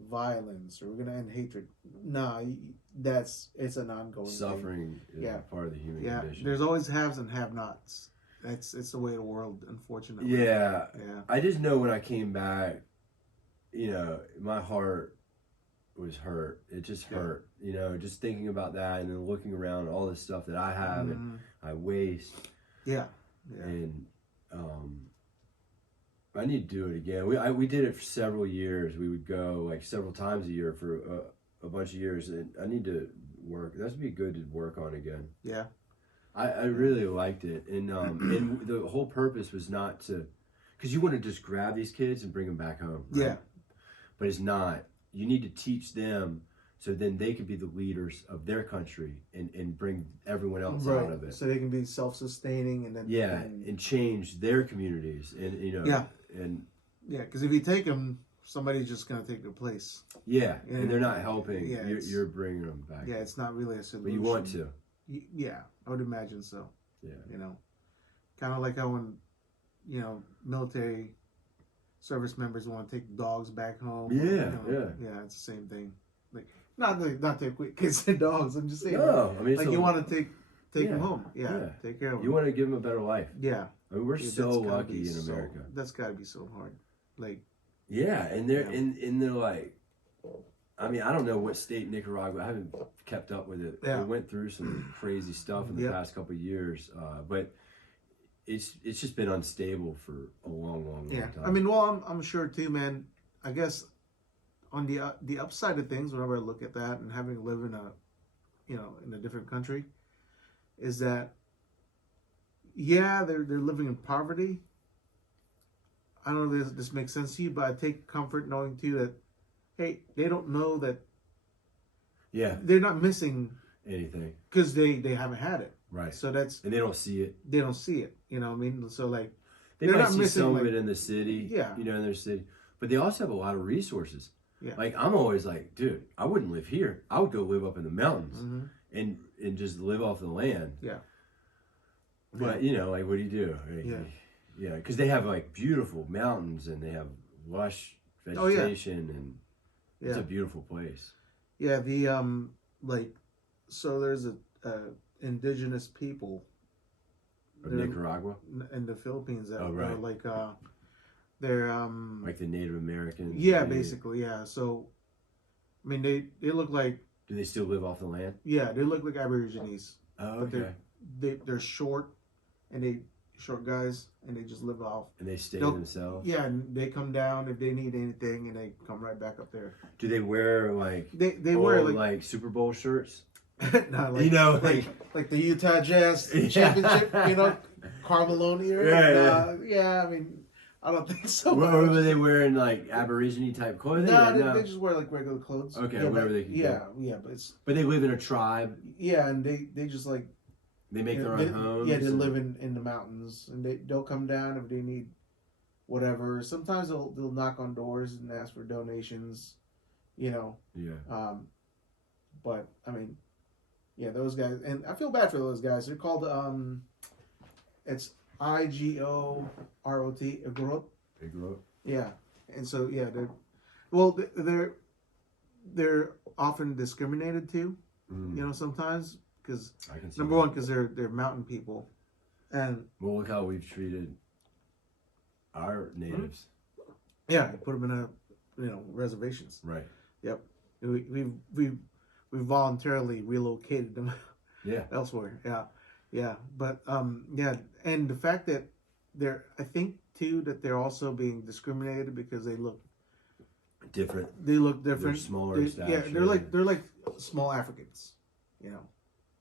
violence, or we're gonna end hatred. Nah, it's an ongoing thing. Suffering is part of the human condition. There's always haves and have-nots. It's the way of the world, unfortunately. Yeah. Yeah. I just know when I came back, my heart was hurt. It just hurt. Just thinking about that and then looking around all the stuff that I have and I waste. Yeah. And I need to do it again. We did it for several years. We would go like several times a year for a bunch of years, and I need to work. That'd be good to work on again. Yeah. I really liked it, and and the whole purpose was not to, because you want to just grab these kids and bring them back home. Right? Yeah. But it's not. You need to teach them so then they can be the leaders of their country and bring everyone else out of it. So they can be self-sustaining, and then and change their communities, and and because if you take them, somebody's just gonna take their place. and they're not helping. Yeah, you're bringing them back. Yeah, it's not really a solution. But you want to. Yeah, I would imagine so. Yeah. Kind of like how when, military service members want to take dogs back home. Yeah, Yeah, it's the same thing. Like, not to equate kids and dogs. I'm just saying. No, I mean, like, you want to take them home. Yeah, take care of them. You want to give them a better life. Yeah. I mean, we're so that's gotta lucky be in America. That's got to be so hard. Like. Yeah, and they're and they're like, I mean, I don't know what state Nicaragua. I haven't kept up with it. Yeah. We went through some crazy stuff in the past couple of years, but it's just been unstable for a long time. I mean, well, I'm sure too, man. I guess on the upside of things, whenever I look at that and having lived in a different country, is that they're living in poverty. I don't know if this makes sense to you, but I take comfort knowing too that, hey, they don't know that. Yeah. They're not missing anything because they haven't had it. Right. So that's and they don't see it. they don't see it. You know what I mean? So like They they're might not see missing, some like, of it in the city, yeah, you know, in their city, but they also have a lot of resources. yeah, Like I'm always like, dude, I wouldn't live here. I would go live up in the mountains hmm, and just live off the land. yeah, But you know, like, what do you do? Like, yeah. yeah, because they have like beautiful mountains and they have lush Oh yeah, vegetation and it's yeah, a beautiful place. yeah. The like, so there's a indigenous people Of there Nicaragua, in the Philippines that oh are right, like they're like the Native Americans. yeah, basically, yeah. So I mean they look like, Do they still live off the land? yeah, they look like Aborigines, Oh, but okay. they're short, and they short guys, and they just live off. And they stay They'll- themselves. Yeah, and they come down if they need anything, and they come right back up there. Do they wear like They old, wear like Super Bowl shirts? not like, You know, like the Utah Jazz Yeah. championship, you know, Carmelone era. Yeah, Yeah. I mean, I don't think so. Or were they wearing like Aborigine type clothing? No, or no? they just wear like regular clothes. Okay, yeah, whatever but, they can yeah, yeah, but it's But they live in a tribe. yeah, and they just like They make their they, own homes. yeah, they and- live in the mountains, and they'll come down if they need whatever. Sometimes they'll knock on doors and ask for donations, you know. Yeah. But I mean, yeah, those guys, and I feel bad for those guys. They're called it's IGOROT, Igorot. They grew up. Yeah, and so yeah, well, they're often discriminated to, Mm. you know, sometimes because I can see number that. one, because they're mountain people, and Well, look how we've treated our natives. yeah, you put them in reservations. Right. Yep, we voluntarily relocated them Yeah. elsewhere. Yeah, yeah, but yeah, and the fact that I think too that they're also being discriminated because they look Different. different. They're smaller Yeah, stature. they're like small Africans, you know,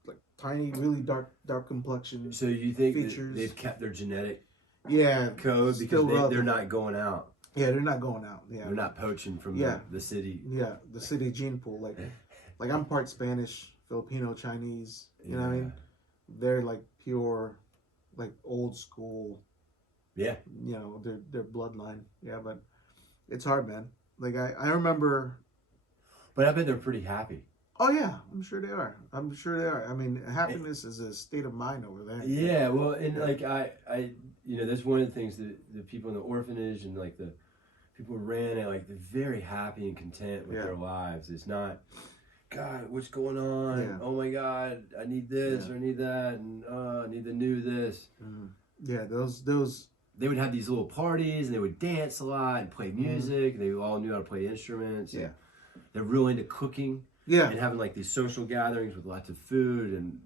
like tiny, really dark complexion. So you think that features. they've kept their genetic Yeah, code still because they're relevant. not going out. Yeah, they're not going out. Yeah, They're not poaching from Yeah. the city. Yeah, the city gene pool. Like I'm part Spanish, Filipino, Chinese. You know what I mean? They're like pure, like old school. Yeah. You know, their bloodline. Yeah, but it's hard, man. Like I remember. But I bet they're pretty happy. Oh yeah, I'm sure they are. I'm sure they are. I mean, happiness is a state of mind over there. Yeah, well, and like I, that's one of the things that the people in the orphanage and like the people who ran it, like they're very happy and content with Yeah. their lives. It's not, God, what's going on? Yeah. Oh my God, I need this Yeah. or I need that, and I need the new this. Mhm. Yeah, those. They would have these little parties and they would dance a lot and play music. And they all knew how to play instruments. Yeah. They're real into cooking. Yeah, And having like these social gatherings with lots of food and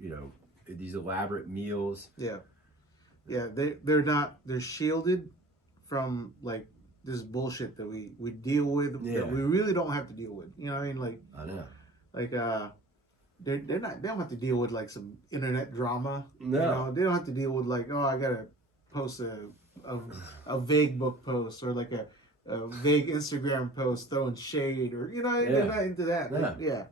these elaborate meals. yeah, yeah. They're shielded from like this bullshit that we deal with Yeah. that we really don't have to deal with. You know what I mean? I know. Like they don't have to deal with like some internet drama. No. You know, they don't have to deal with like, oh, I gotta post a vague book post or like a vague Instagram post throwing shade or they're not into that. Yeah.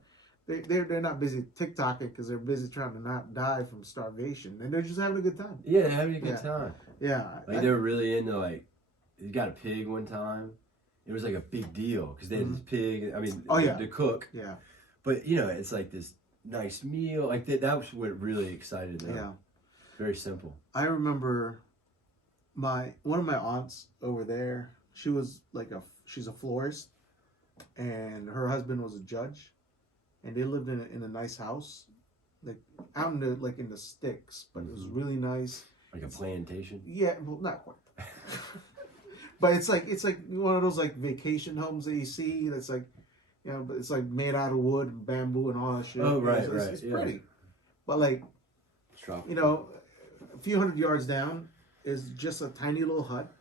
They're not busy TikToking because they're busy trying to not die from starvation, and they're just having a good time. Yeah, they're having a good Yeah. time. Yeah, Like they were really into like, they got a pig one time. It was like a big deal because they had this pig. I mean, Oh, yeah. to cook. yeah, But it's like this nice meal. Like that was what really excited them. yeah. Very simple. I remember one of my aunts over there. She was like she's a florist, and her husband was a judge, and they lived in a nice house, like out in the sticks, but it was really nice. Like a plantation. Yeah, well, not quite. But it's like one of those like vacation homes that you see. That's like, but it's like made out of wood and bamboo and all that shit. Oh, right, It's, right, it's yeah. pretty, but like Tropical. a few hundred yards down is just a tiny little hut,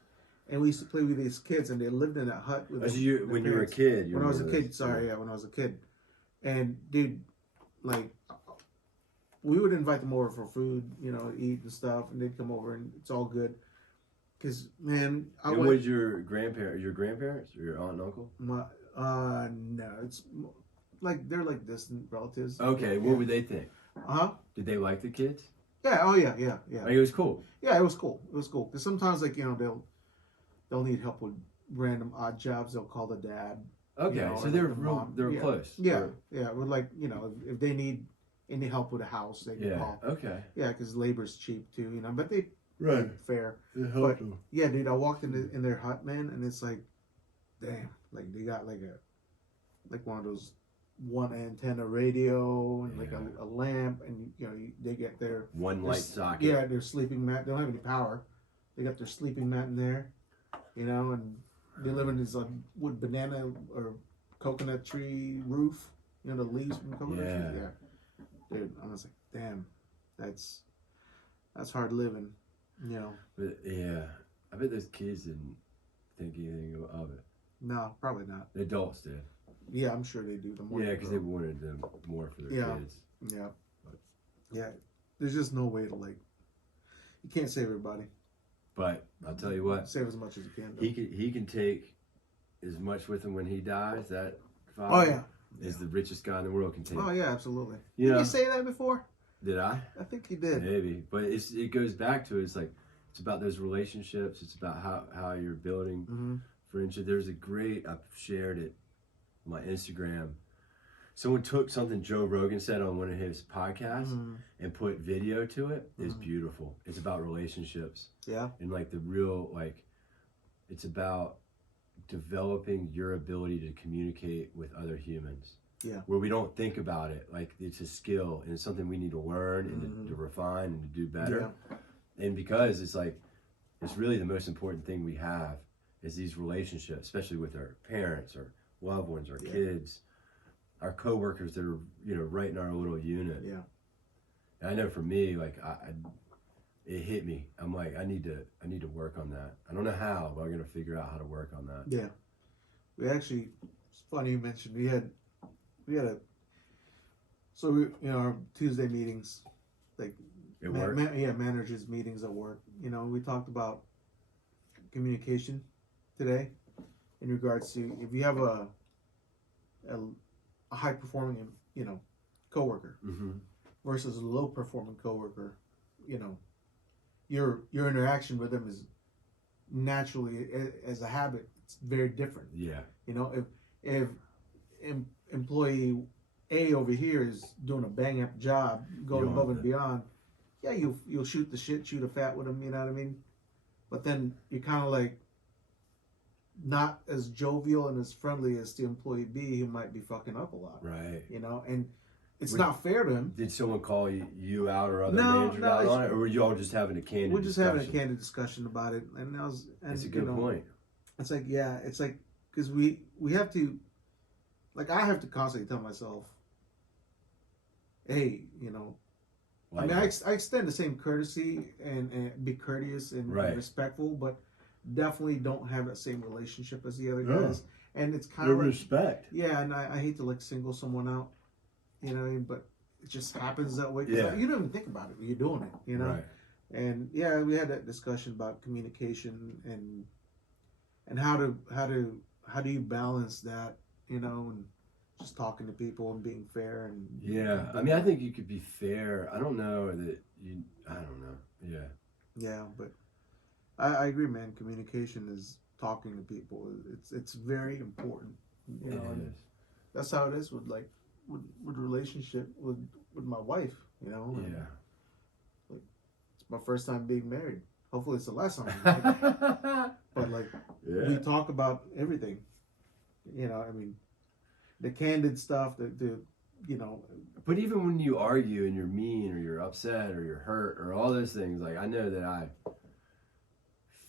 and we used to play with these kids, and they lived in that hut with. Oh, so their when you were a parents. kid. When I was a remember kid, this. sorry, yeah, when I was a kid, and dude, like, we would invite them over for food, eat and stuff, and they'd come over, and it's all good. Cause man, And was your grandparents or your aunt and uncle? No, it's like they're like distant relatives. Okay, Yeah. what would they think? Uh-huh. Did they like the kids? Yeah. Oh yeah. Yeah. Yeah. Like, it was cool. Yeah. It was cool. It was cool because sometimes like they'll need help with random odd jobs. They'll call the dad. Okay, You know, so or they're like the real. mom. They're Yeah. close. Yeah. Yeah. With like if they need any help with a house, they can Yeah. call. Okay. Yeah, because labor's cheap too. But they Right. fair. They help But them. yeah, dude, I walked in their hut, man, and it's like, damn, like they got like one of those one antenna radio and like a lamp, and they get their One light socket. Yeah, their sleeping mat. They don't have any power. They got their sleeping mat in there, and they live in this wood banana or coconut tree roof. The leaves from the coconut tree. Yeah, dude, I was like, damn, that's hard living. But yeah, I bet those kids didn't think anything of it. No, probably not. The adults did. Yeah, I'm sure they do. The more Yeah, because they wanted them more for their kids. Yeah. Yeah. There's just no way to you can't save everybody. But I'll tell you what, Save as much as you can. Though. he can take as much with him when he dies. That Oh father yeah. is the richest guy in the world can take. Oh yeah, absolutely. You Did know, you say that before? did I? I think you did. Maybe, but it goes back to it's about those relationships. It's about how you're building Mm-hmm. friendship. There's I've shared it on my Instagram. Someone took something Joe Rogan said on one of his podcasts and put video to it. It's beautiful. It's about relationships. Yeah. And the real it's about developing your ability to communicate with other humans. Yeah. Where we don't think about it like it's a skill and it's something we need to learn and to refine and to do better. Yeah. And because it's really the most important thing we have is these relationships, especially with our parents, our loved ones, our kids, our coworkers that are right in our little unit. Yeah. And I know for me, it hit me. I'm like, I need to work on that. I don't know how, but I'm gonna figure out how to work on that. Yeah. We actually, it's funny you mentioned we had our Tuesday meetings, At work? managers meetings at work. We talked about communication today in regards to if you have a high performing coworker versus a low performing coworker, your interaction with them is naturally as a habit, it's very different. Yeah. If employee A over here is doing a bang up job, going above and beyond, yeah, you'll shoot the shit, shoot a fat with them, you know what I mean? But then you're kind of not as jovial and as friendly as the employee B who might be fucking up a lot. Right. And it's not fair to him. Did someone call you out or other managers out on it, or were you all just having a candid discussion? We're just having a candid discussion about it, and That's a good point. It's because we have to, I have to constantly tell myself, hey, I extend the same courtesy and be courteous and respectful, but definitely don't have that same relationship as the other guys. And it's kind of respect. Yeah, and I hate to single someone out, but it just happens that way. Yeah. You don't even think about it when you're doing it, Right. And yeah, we had that discussion about communication and how do you balance that, and just talking to people and being fair and I think you could be fair. I don't know that you. I don't know. Yeah. Yeah, but I agree, man. Communication is talking to people. It's very important. It is. That's how it is with relationship with my wife. Yeah. It's my first time being married. Hopefully, it's the last time I'm married. But we talk about everything. The candid stuff, But even when you argue and you're mean or you're upset or you're hurt or all those things, I know that I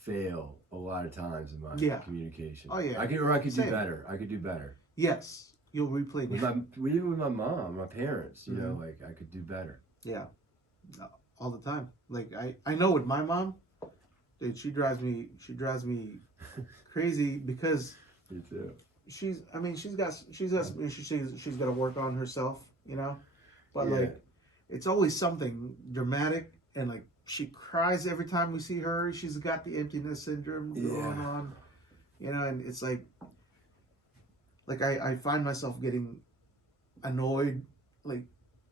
fail a lot of times in my communication. Oh yeah. I could do better. I could do better. Yes, you'll replay even with my mom, my parents. I could do better. Yeah, all the time. I know with my mom, dude, she drives me crazy because Me too. she's got to work on herself, but it's always something dramatic, and she cries every time we see her. She's got the emptiness syndrome going on, and it's I find myself getting annoyed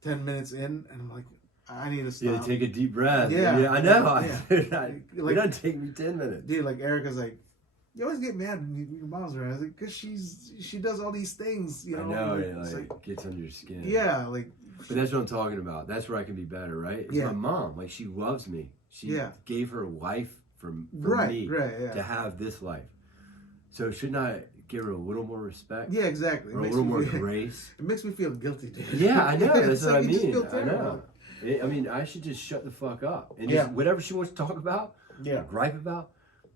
10 minutes in, and I'm like, I need to stop. Yeah, take a deep breath. Yeah. Yeah, I know. Yeah. It Like- doesn't take me 10 minutes. Dude, like Erica's like, you always get mad when your mom's around. I was like, because she does all these things, you know. I know, it's it gets under your skin. yeah, like. But that's what I'm talking about. That's where I can be better, right? It's Yeah. my mom. Like, she loves me. She Yeah. gave her life for Right, me yeah. to have this life. So shouldn't I give her a little more respect? Yeah, exactly. Or a little more grace? It makes me feel guilty, dude. Yeah, I know. That's It's what like I you just mean. feel I terrible. know. I mean, I should just shut the fuck up. And Yeah. just whatever she wants to talk about, Yeah. or gripe about,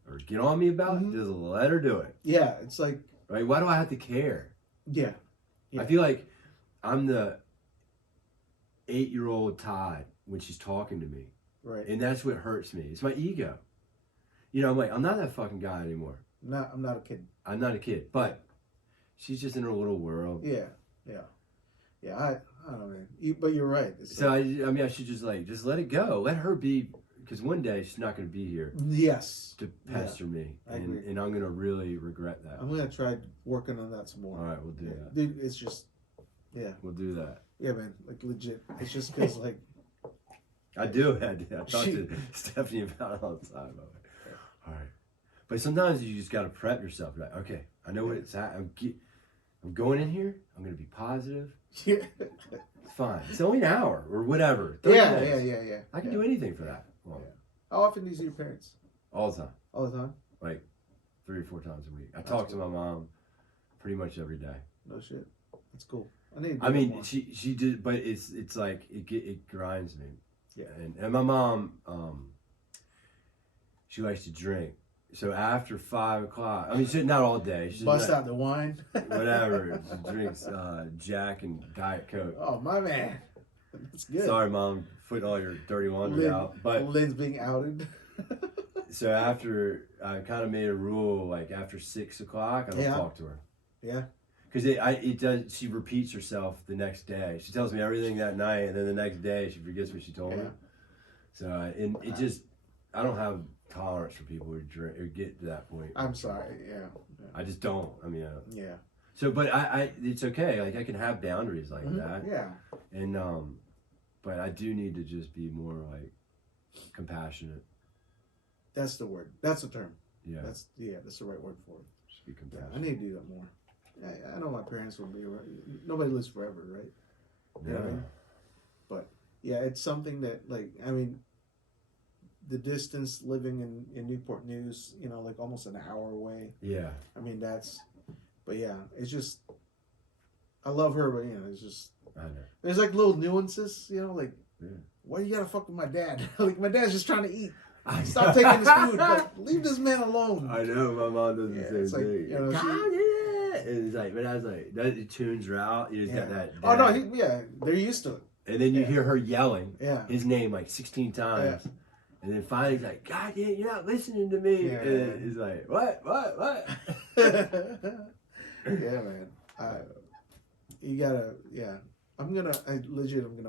or get on me about, Mhm. just let her do it. Yeah, it's like, Right? Why do I have to care? yeah. Yeah. I feel like I'm the 8-year-old Todd when she's talking to me. Right. And that's what hurts me. It's my ego. You know, I'm like, I'm not that fucking guy anymore. I'm not a kid. I'm not a kid. But she's just in her little world. Yeah. I don't know, man. But you're right. It's So, like, I should just let it go. Let her be, because one day she's not going to be here yes. to pester me. I agree. And I'm going to really regret that. I'm going to try working on that some more. All right, we'll do that. Dude, it's just, yeah. We'll do that. Yeah, man. Like, legit. It's just because, like, I do. I talk to Stephanie about it all the time. I'm like, all right. But sometimes you just got to prep yourself. Like, okay, I know what it's at. I'm going in here. I'm going to be positive. yeah. It's fine. It's only an hour or whatever. 30 minutes. Yeah. I can do anything for that. Well, How often do you see your parents? all the time. All the time? Like 3 or 4 times a week. I talk to my mom pretty much every day. No shit. That's cool. I need to do I that mean, more. she did, but it's like it grinds me. Yeah. And my mom, she likes to drink. So after 5 o'clock, I mean, not all day. She's Bust not, out the wine. whatever. She drinks Jack and Diet Coke. Oh, my man. That's good. Sorry, Mom, putting all your dirty laundry out. But Lynn's being outed. so after, I kind of made a rule, like after 6 o'clock, I don't Yeah. talk to her. Yeah. Because it does. She repeats herself the next day. She tells me everything that night, and then the next day she forgets what she told me. So and it just, I don't have tolerance for people who drink or get to that point. I'm sorry. Yeah. I just don't. I mean, Yeah. so but it's okay. Like I can have boundaries like that, Yeah. and but I do need to just be more like compassionate. That's the word. That's the term. Yeah, That's the right word for it. just be Yeah, compassionate. I need to do that more. I know my parents will be around. Nobody lives forever, right? You know what I mean? But yeah, it's something that, like, I mean, the distance living in Newport News, you know, like almost an hour away. Yeah. I mean, but yeah, it's just, I love her, but you know, it's just, I know. there's like little nuances, you know, like, Yeah. why you gotta fuck with my dad? Like, my dad's just trying to eat. Stop taking his food. Like, leave this man alone. I know my mom does Yeah, the it's same like, thing. you know, And it's like, but I was like, that it tunes her out. You just got that. Oh no, dad. they're used to it. And then you Yeah. hear her yelling Yeah. his name like 16 times. And then finally he's like, God damn, you're not listening to me. Yeah. And then he's like, what? Yeah, man. You gotta, yeah. I'm gonna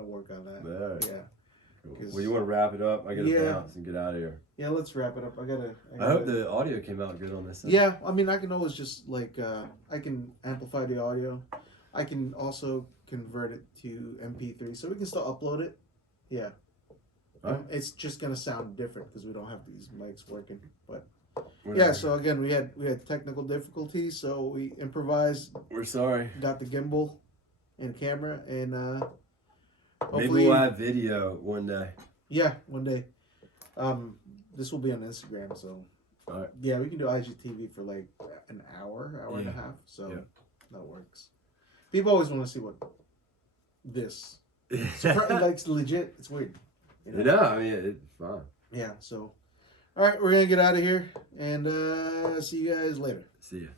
work on that. Alright. Yeah. Cool. 'Cause- Well, you want to wrap it up? I gotta Yeah. bounce and get out of here. Yeah, let's wrap it up. I I hope the audio came out good on this thing. Yeah, I mean, I can always just like I can amplify the audio. I can also convert it to MP3, so we can still upload it. Yeah, Alright. it's just gonna sound different because we don't have these mics working. But Whatever. yeah, so again, we had technical difficulties, so we improvised, We're sorry. got the gimbal and camera, and Maybe hopefully, we'll have video one day. yeah, one day. This will be on Instagram, so Alright. yeah, we can do IGTV for like an hour and a Yeah. half, so Yeah. that works. People always want to see what this. Like legit, it's weird. You know? No, I mean, it's fine. Yeah. So, all right, we're gonna get out of here and see you guys later. See ya.